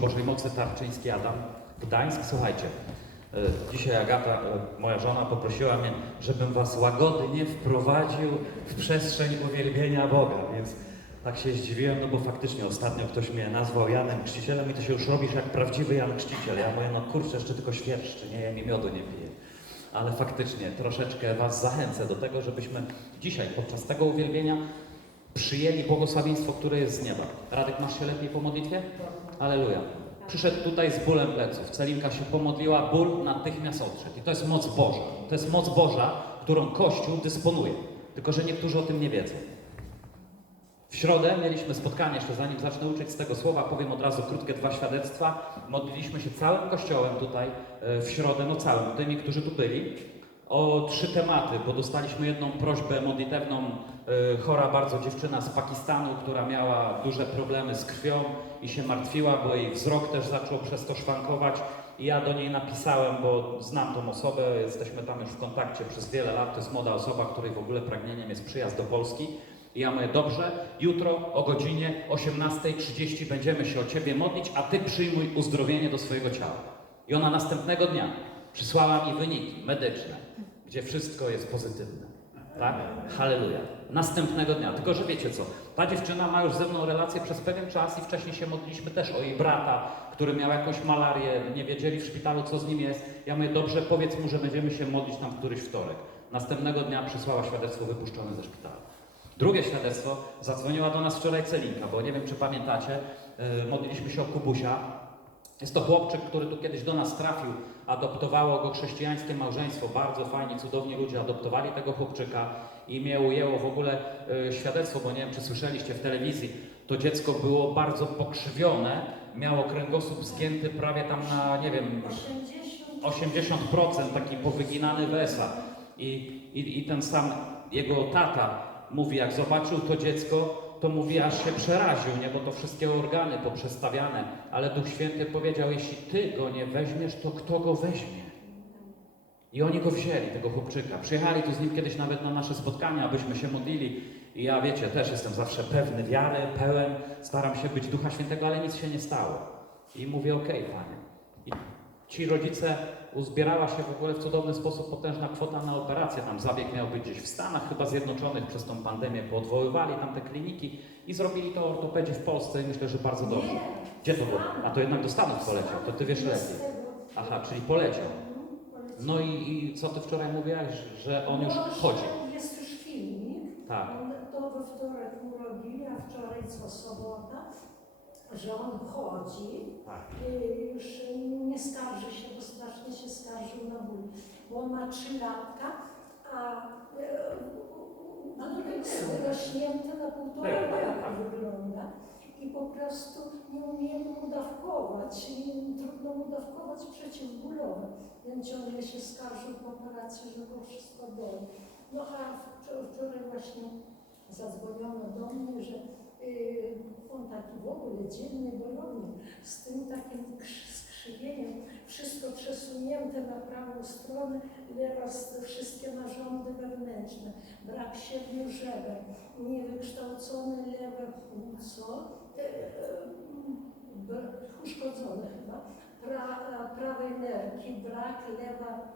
Bożej Mocy Tarczyński Adam, Gdańsk. Słuchajcie, e, dzisiaj Agata, e, moja żona, poprosiła mnie, żebym was łagodnie wprowadził w przestrzeń uwielbienia Boga, więc tak się zdziwiłem, no bo faktycznie ostatnio ktoś mnie nazwał Janem Chrzcicielem i to się już robisz jak prawdziwy Jan Chrzciciel. Ja mówię, no kurczę, jeszcze tylko świerszczy, nie jem i miodu nie piję. Ale faktycznie troszeczkę was zachęcę do tego, żebyśmy dzisiaj podczas tego uwielbienia przyjęli błogosławieństwo, które jest z nieba. Radek, masz się lepiej po modlitwie? Aleluja. Przyszedł tutaj z bólem pleców. Celinka się pomodliła, ból natychmiast odszedł. I to jest moc Boża. To jest moc Boża, którą Kościół dysponuje. Tylko, że niektórzy o tym nie wiedzą. W środę mieliśmy spotkanie, jeszcze zanim zacznę uczyć z tego słowa, powiem od razu krótkie dwa świadectwa. Modliliśmy się całym kościołem tutaj e, w środę, no całym, tymi, którzy tu byli, o trzy tematy, bo dostaliśmy jedną prośbę modlitewną. E, Chora bardzo dziewczyna z Pakistanu, która miała duże problemy z krwią i się martwiła, bo jej wzrok też zaczął przez to szwankować. I ja do niej napisałem, bo znam tą osobę, jesteśmy tam już w kontakcie przez wiele lat. To jest młoda osoba, której w ogóle pragnieniem jest przyjazd do Polski. I ja mówię, dobrze, jutro o godzinie 18.30 będziemy się o Ciebie modlić, a Ty przyjmuj uzdrowienie do swojego ciała. I ona następnego dnia przysłała mi wyniki medyczne, gdzie wszystko jest pozytywne. Tak? Halleluja. Następnego dnia. Tylko, że wiecie co, ta dziewczyna ma już ze mną relację przez pewien czas i wcześniej się modliliśmy też o jej brata, który miał jakąś malarię, nie wiedzieli w szpitalu, co z nim jest. Ja mówię, dobrze, powiedz mu, że będziemy się modlić tam któryś wtorek. Następnego dnia przysłała świadectwo wypuszczone ze szpitala. Drugie świadectwo, zadzwoniła do nas wczoraj Celinka, bo nie wiem, czy pamiętacie, yy, modliliśmy się o Kubusia. Jest to chłopczyk, który tu kiedyś do nas trafił, adoptowało go chrześcijańskie małżeństwo, bardzo fajni, cudowni ludzie adoptowali tego chłopczyka i mnie ujęło w ogóle yy, świadectwo, bo nie wiem, czy słyszeliście w telewizji, to dziecko było bardzo pokrzywione, miało kręgosłup zgięty prawie tam na, nie wiem, 80 80% taki powyginany wesa. I, i, I ten sam jego tata mówi, jak zobaczył to dziecko, to mówi, aż się przeraził, nie? Bo to wszystkie organy poprzestawiane. Ale Duch Święty powiedział, jeśli ty go nie weźmiesz, to kto go weźmie? I oni go wzięli, tego chłopczyka. Przyjechali tu z nim kiedyś nawet na nasze spotkania, abyśmy się modlili. I ja, wiecie, też jestem zawsze pewny wiary, pełen, staram się być Ducha Świętego, ale nic się nie stało. I mówię, okej, Panie. I ci rodzice, uzbierała się w ogóle w cudowny sposób potężna kwota na operację. Tam zabieg miał być gdzieś w Stanach, chyba Zjednoczonych przez tą pandemię, poodwoływali tam te kliniki i zrobili to ortopedzi w Polsce i myślę, że bardzo dobrze. Gdzie to było? A to jednak do Stanów poleciał, to ty wiesz lepiej. Aha, czyli poleciał. No i, i co ty wczoraj mówiłaś, że on już chodzi? Jest już filmik. Tak. On to we wtorek mu robili, a wczoraj co sobota, że on chodzi. Tak. y, Już nie skarży się, bo strasznie się skarżył na ból. Bo on ma 3 latka, a y, jest wyrośnięty na półtora roku tak. wygląda. I po prostu nie umiemy mu dawkować. I trudno mu dawkować przeciwbólowe. Więc ciągle się skarżył po operacji, że to wszystko boli. No a wczor- wczoraj właśnie zadzwoniono do mnie, że on taki w ogóle dziwny bojownik, z tym takim krz- skrzywieniem, wszystko przesunięte na prawą stronę, lewa, s- wszystkie narządy wewnętrzne, brak siedmiu żeber, niewykształcone lewe płuco, e, uszkodzone chyba, pra, prawej nerki, brak, lewa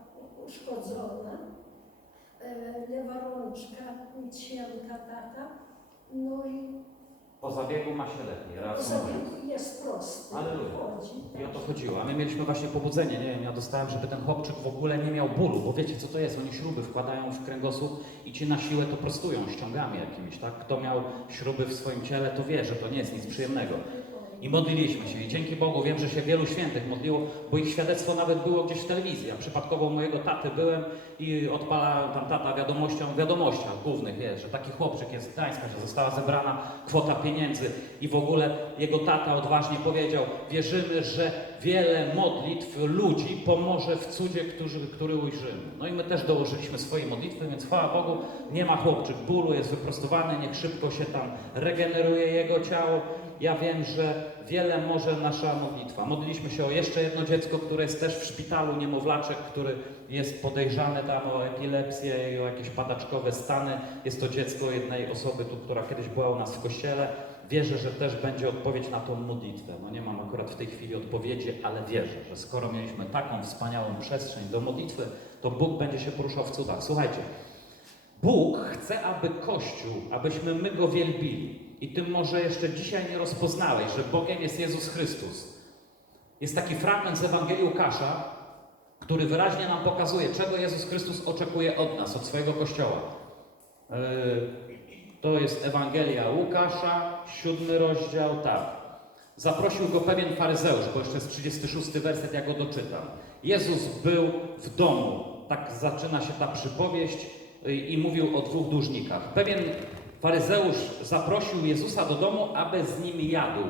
uszkodzona, e, lewa rączka cienka taka, no i Po zabiegu ma się lepiej, po zabiegu jest prosty, Alleluja. chodzi. I o to chodziło. A my mieliśmy właśnie pobudzenie, nie wiem, ja dostałem, żeby ten chłopczyk w ogóle nie miał bólu, bo wiecie co to jest, oni śruby wkładają w kręgosłup i ci na siłę to prostują ściągami jakimiś, tak? Kto miał śruby w swoim ciele, to wie, że to nie jest nic przyjemnego. I modliliśmy się i dzięki Bogu wiem, że się wielu świętych modliło, bo ich świadectwo nawet było gdzieś w telewizji. Ja przypadkowo mojego taty byłem i odpala tam tata wiadomością, wiadomościach głównych jest, że taki chłopczyk jest z Gdańska, że została zebrana kwota pieniędzy i w ogóle jego tata odważnie powiedział, wierzymy, że wiele modlitw ludzi pomoże w cudzie, który, który ujrzymy. No i my też dołożyliśmy swoje modlitwy, więc chwała Bogu, nie ma chłopczyk bólu, jest wyprostowany, niech szybko się tam regeneruje jego ciało. Ja wiem, że wiele może nasza modlitwa. Modliliśmy się o jeszcze jedno dziecko, które jest też w szpitalu, niemowlaczek, który jest podejrzany tam o epilepsję i o jakieś padaczkowe stany. Jest to dziecko jednej osoby tu, która kiedyś była u nas w kościele. wierzę, że też będzie odpowiedź na tą modlitwę. No nie mam akurat w tej chwili odpowiedzi, ale wierzę, że skoro mieliśmy taką wspaniałą przestrzeń do modlitwy, to Bóg będzie się poruszał w cudach. Słuchajcie, Bóg chce, aby Kościół, abyśmy my Go wielbili. I Ty może jeszcze dzisiaj nie rozpoznałeś, że Bogiem jest Jezus Chrystus. Jest taki fragment z Ewangelii Łukasza, który wyraźnie nam pokazuje, czego Jezus Chrystus oczekuje od nas, od swojego Kościoła. Yy, To jest Ewangelia Łukasza, siódmy rozdział, tak. Zaprosił go pewien faryzeusz, bo jeszcze jest 36 werset, ja go doczytam. Jezus był w domu, tak zaczyna się ta przypowieść yy, i mówił o dwóch dłużnikach. Pewien faryzeusz zaprosił Jezusa do domu, aby z nim jadł.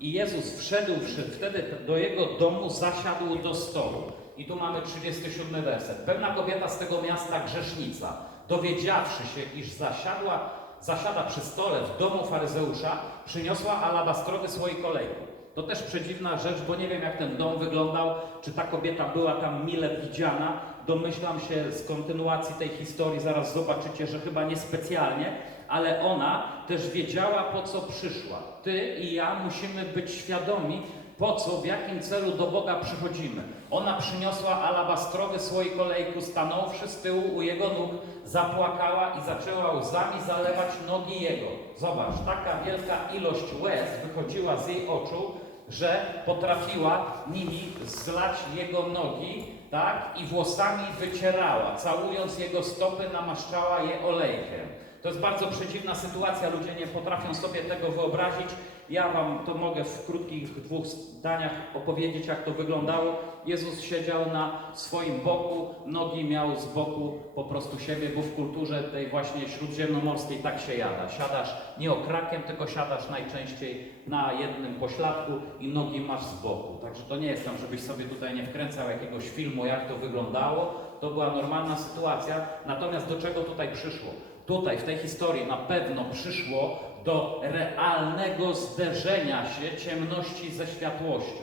I Jezus wszedł, wszedł wtedy do jego domu, zasiadł do stołu. I tu mamy 37 werset. Pewna kobieta z tego miasta, grzesznica, dowiedziawszy się, iż zasiadła, zasiada przy stole w domu faryzeusza, przyniosła alabastrowy słoik oleju. To też przedziwna rzecz, bo nie wiem jak ten dom wyglądał, czy ta kobieta była tam mile widziana. Domyślam się z kontynuacji tej historii, zaraz zobaczycie, że chyba niespecjalnie, ale ona też wiedziała, po co przyszła. Ty i ja musimy być świadomi, po co, w jakim celu do Boga przychodzimy. Ona przyniosła alabastrowy słoik olejku, stanąwszy z tyłu u jego nóg, zapłakała i zaczęła łzami zalewać nogi jego. Zobacz, taka wielka ilość łez wychodziła z jej oczu, że potrafiła nimi zlać jego nogi, tak, i włosami wycierała, całując jego stopy, namaszczała je olejkiem. To jest bardzo przedziwna sytuacja, ludzie nie potrafią sobie tego wyobrazić. Ja Wam to mogę w krótkich dwóch zdaniach opowiedzieć, jak to wyglądało. Jezus siedział na swoim boku, nogi miał z boku po prostu siebie, bo w kulturze tej właśnie śródziemnomorskiej tak się jada. Siadasz nie okrakiem, tylko siadasz najczęściej na jednym pośladku i nogi masz z boku. Także to nie jest tam, żebyś sobie tutaj nie wkręcał jakiegoś filmu, jak to wyglądało. To była normalna sytuacja. Natomiast do czego tutaj przyszło? Tutaj, w tej historii, na pewno przyszło do realnego zderzenia się ciemności ze światłością.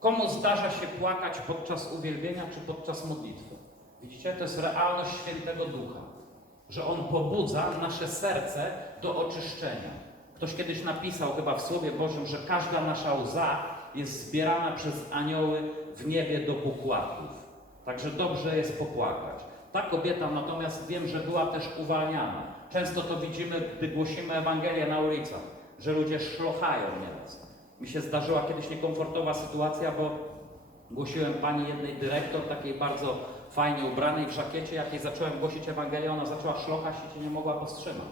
Komu zdarza się płakać podczas uwielbienia czy podczas modlitwy? Widzicie, to jest realność świętego ducha, że on pobudza nasze serce do oczyszczenia. Ktoś kiedyś napisał chyba w Słowie Bożym, że każda nasza łza jest zbierana przez anioły w niebie do pokładów. Także dobrze jest popłakać. Ta kobieta natomiast wiem, że była też uwalniana. Często to widzimy, gdy głosimy Ewangelię na ulicach, że ludzie szlochają nieraz. Mi się zdarzyła kiedyś niekomfortowa sytuacja, bo głosiłem pani jednej dyrektor, takiej bardzo fajnie ubranej w żakiecie, jak jej zacząłem głosić Ewangelię, ona zaczęła szlochać i się nie mogła powstrzymać.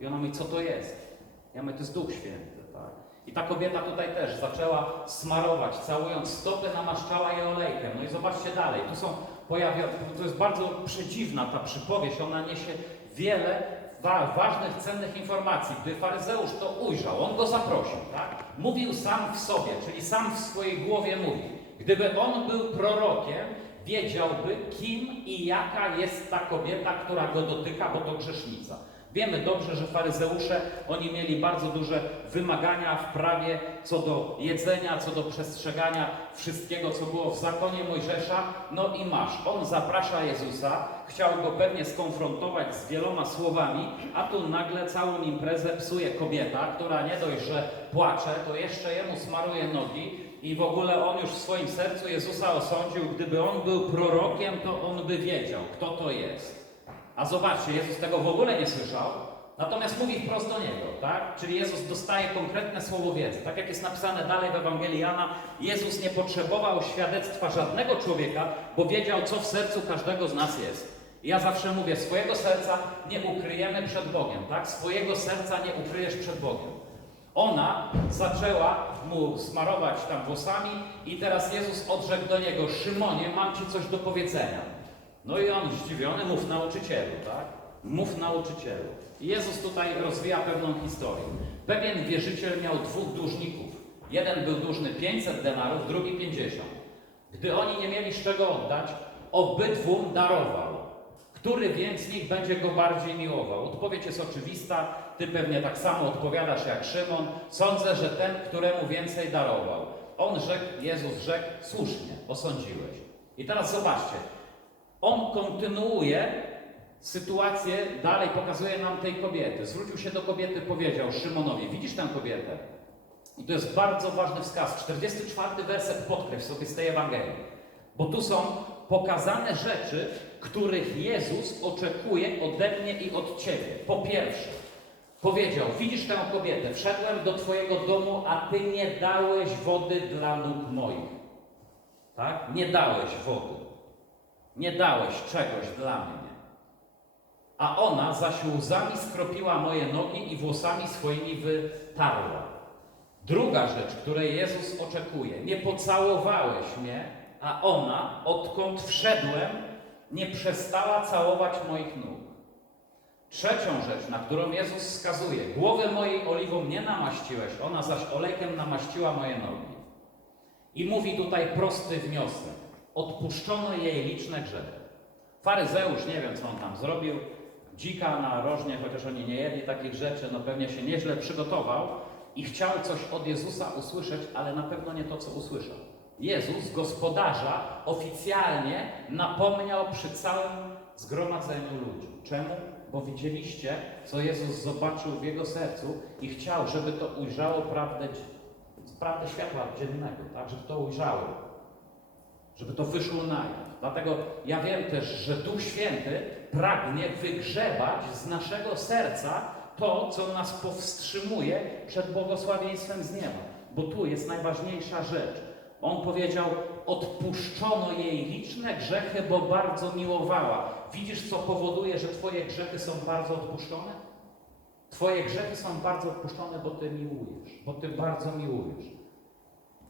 I ona mówi, co to jest? Ja mówię, to jest Duch Święty, tak? I ta kobieta tutaj też zaczęła smarować, całując stopy, namaszczała je olejkiem. No i zobaczcie dalej, tu są pojawia, to jest bardzo przedziwna ta przypowieść, ona niesie wiele wa ważnych, cennych informacji. Gdy faryzeusz to ujrzał, on go zaprosił, tak? Mówił sam w sobie, czyli sam w swojej głowie mówi. Gdyby on był prorokiem, wiedziałby, kim i jaka jest ta kobieta, która go dotyka, bo to grzesznica. Wiemy dobrze, że faryzeusze, oni mieli bardzo duże wymagania w prawie co do jedzenia, co do przestrzegania wszystkiego, co było w zakonie Mojżesza. No i masz, on zaprasza Jezusa, chciał go pewnie skonfrontować z wieloma słowami, a tu nagle całą imprezę psuje kobieta, która nie dość, że płacze, to jeszcze jemu smaruje nogi i w ogóle on już w swoim sercu Jezusa osądził, gdyby on był prorokiem, to on by wiedział, kto to jest. A zobaczcie, Jezus tego w ogóle nie słyszał, natomiast mówi wprost do niego, tak? Czyli Jezus dostaje konkretne słowo wiedzy. Tak jak jest napisane dalej w Ewangelii Jana, Jezus nie potrzebował świadectwa żadnego człowieka, bo wiedział, co w sercu każdego z nas jest. Ja zawsze mówię, swojego serca nie ukryjemy przed Bogiem, tak? Swojego serca nie ukryjesz przed Bogiem. Ona zaczęła mu smarować tam włosami i teraz Jezus odrzekł do niego, Szymonie, mam ci coś do powiedzenia. No i on zdziwiony, mów nauczycielu, tak? Mów nauczycielu. I Jezus tutaj rozwija pewną historię. Pewien wierzyciel miał dwóch dłużników. Jeden był dłużny 500 denarów, drugi 50. Gdy oni nie mieli z czego oddać, obydwu darował. Który więc z nich będzie go bardziej miłował? Odpowiedź jest oczywista. Ty pewnie tak samo odpowiadasz jak Szymon. Sądzę, że ten, któremu więcej darował. On rzekł, Jezus rzekł, słusznie, osądziłeś. I teraz zobaczcie, on kontynuuje sytuację dalej pokazuje nam tej kobiety. Zwrócił się do kobiety, powiedział Szymonowi: Widzisz tę kobietę? I to jest bardzo ważny wskaz. 44 werset podkreśl sobie z tej Ewangelii. Bo tu są pokazane rzeczy, których Jezus oczekuje ode mnie i od Ciebie. Po pierwsze, powiedział: Widzisz tę kobietę, wszedłem do Twojego domu, a Ty nie dałeś wody dla nóg moich. Tak? Nie dałeś wody. Nie dałeś czegoś dla mnie. A ona zaś łzami skropiła moje nogi i włosami swoimi wytarła. Druga rzecz, której Jezus oczekuje. Nie pocałowałeś mnie, a ona, odkąd wszedłem, nie przestała całować moich nóg. Trzecią rzecz, na którą Jezus wskazuje. Głowę mojej oliwą nie namaściłeś, ona zaś olejkiem namaściła moje nogi. I mówi tutaj prosty wniosek. Odpuszczono jej liczne grzechy. Faryzeusz, nie wiem co on tam zrobił, dzika na rożnie, chociaż oni nie jedli takich rzeczy, no pewnie się nieźle przygotował i chciał coś od Jezusa usłyszeć, ale na pewno nie to, co usłyszał. Jezus, gospodarza, oficjalnie napomniał przy całym zgromadzeniu ludzi. Czemu? Bo widzieliście, co Jezus zobaczył w jego sercu i chciał, żeby to ujrzało prawdę, prawdę światła dziennego, tak? Żeby to ujrzało żeby to wyszło na jaw. Dlatego ja wiem też, że Duch Święty pragnie wygrzebać z naszego serca to, co nas powstrzymuje przed błogosławieństwem z nieba. Bo tu jest najważniejsza rzecz. On powiedział: Odpuszczono jej liczne grzechy, bo bardzo miłowała. Widzisz, co powoduje, że Twoje grzechy są bardzo odpuszczone? Twoje grzechy są bardzo odpuszczone, bo Ty miłujesz, bo Ty bardzo miłujesz.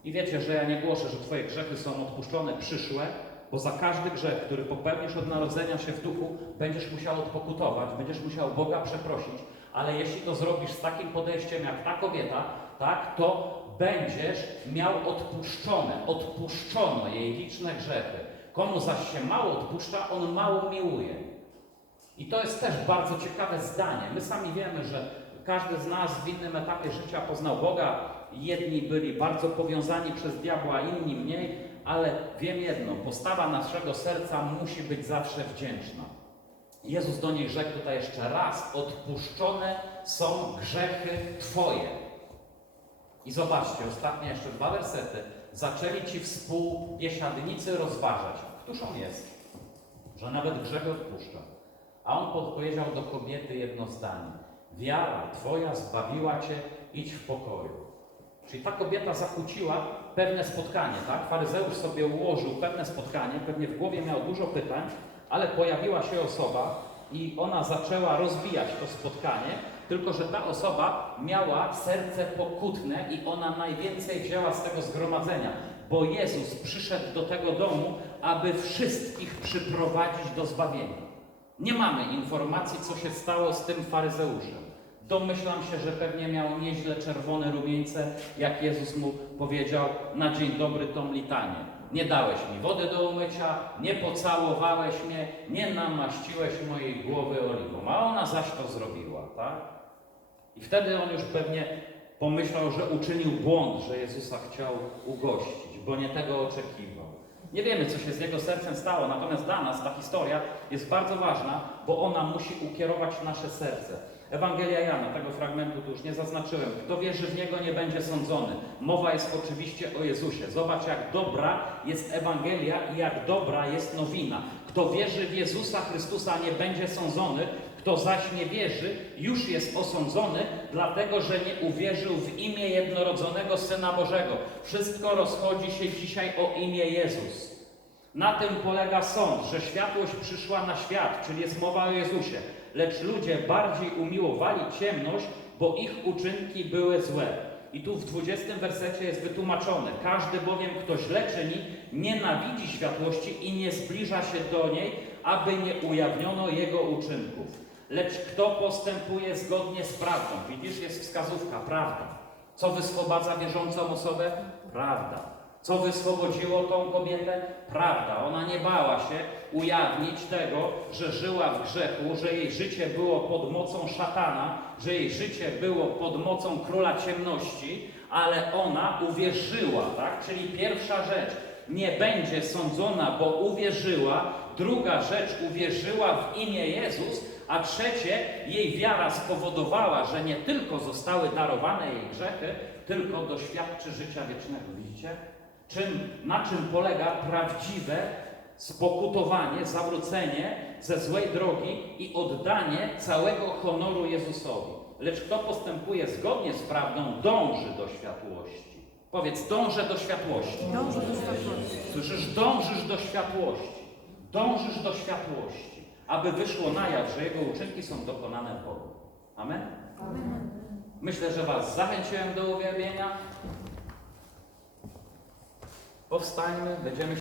I wiecie, że ja nie głoszę, że Twoje grzechy są odpuszczone, przyszłe, bo za każdy grzech, który popełnisz od narodzenia się w duchu, będziesz musiał odpokutować, będziesz musiał Boga przeprosić, ale jeśli to zrobisz z takim podejściem jak ta kobieta, tak, to będziesz miał odpuszczone, odpuszczono jej liczne grzechy. Komu zaś się mało odpuszcza, on mało miłuje. I to jest też bardzo ciekawe zdanie. My sami wiemy, że każdy z nas w innym etapie życia poznał Boga. Jedni byli bardzo powiązani przez diabła, inni mniej, ale wiem jedno: postawa naszego serca musi być zawsze wdzięczna. Jezus do nich rzekł tutaj jeszcze raz: Odpuszczone są grzechy Twoje. I zobaczcie, ostatnie jeszcze dwa wersety. Zaczęli ci współbiesiadnicy rozważać, któż on jest, że nawet grzechy odpuszcza. A on podpowiedział do kobiety jedno zdanie: Wiara Twoja zbawiła Cię, idź w pokoju. Czyli ta kobieta zakłóciła pewne spotkanie, tak? Faryzeusz sobie ułożył pewne spotkanie, pewnie w głowie miał dużo pytań, ale pojawiła się osoba i ona zaczęła rozbijać to spotkanie, tylko że ta osoba miała serce pokutne i ona najwięcej wzięła z tego zgromadzenia, bo Jezus przyszedł do tego domu, aby wszystkich przyprowadzić do zbawienia. Nie mamy informacji, co się stało z tym faryzeuszem. Domyślam się, że pewnie miał nieźle czerwone rumieńce, jak Jezus mu powiedział na dzień dobry tą litanię. Nie dałeś mi wody do umycia, nie pocałowałeś mnie, nie namaściłeś mojej głowy oliwą. A ona zaś to zrobiła, tak? I wtedy on już pewnie pomyślał, że uczynił błąd, że Jezusa chciał ugościć, bo nie tego oczekiwał. Nie wiemy, co się z jego sercem stało, natomiast dla nas ta historia jest bardzo ważna, bo ona musi ukierować nasze serce. Ewangelia Jana, tego fragmentu tu już nie zaznaczyłem. Kto wierzy w Niego, nie będzie sądzony. Mowa jest oczywiście o Jezusie. Zobacz, jak dobra jest Ewangelia i jak dobra jest nowina. Kto wierzy w Jezusa Chrystusa, nie będzie sądzony. Kto zaś nie wierzy, już jest osądzony, dlatego że nie uwierzył w imię jednorodzonego Syna Bożego. Wszystko rozchodzi się dzisiaj o imię Jezus. Na tym polega sąd, że światłość przyszła na świat, czyli jest mowa o Jezusie. Lecz ludzie bardziej umiłowali ciemność, bo ich uczynki były złe. I tu w 20 wersecie jest wytłumaczone: Każdy bowiem, kto źle czyni, nienawidzi światłości i nie zbliża się do niej, aby nie ujawniono jego uczynków. Lecz kto postępuje zgodnie z prawdą, widzisz, jest wskazówka, prawda. Co wyswobadza wierzącą osobę? Prawda. Co wyswobodziło tą kobietę? Prawda. Ona nie bała się ujawnić tego, że żyła w grzechu, że jej życie było pod mocą szatana, że jej życie było pod mocą króla ciemności, ale ona uwierzyła, tak? Czyli pierwsza rzecz. nie będzie sądzona, bo uwierzyła. Druga rzecz, uwierzyła w imię Jezus, a trzecie, jej wiara spowodowała, że nie tylko zostały darowane jej grzechy, tylko doświadczy życia wiecznego. Widzicie? Czym, na czym polega prawdziwe spokutowanie, zawrócenie ze złej drogi i oddanie całego honoru Jezusowi. Lecz kto postępuje zgodnie z prawdą, dąży do światłości. Powiedz, dążę do światłości. Dążę do światłości. Słyszysz, dążysz do światłości. Dążysz do światłości, aby wyszło na jaw, że Jego uczynki są dokonane w Bogu. Amen? Amen. Myślę, że Was zachęciłem do uwielbienia. Powstańmy, będziemy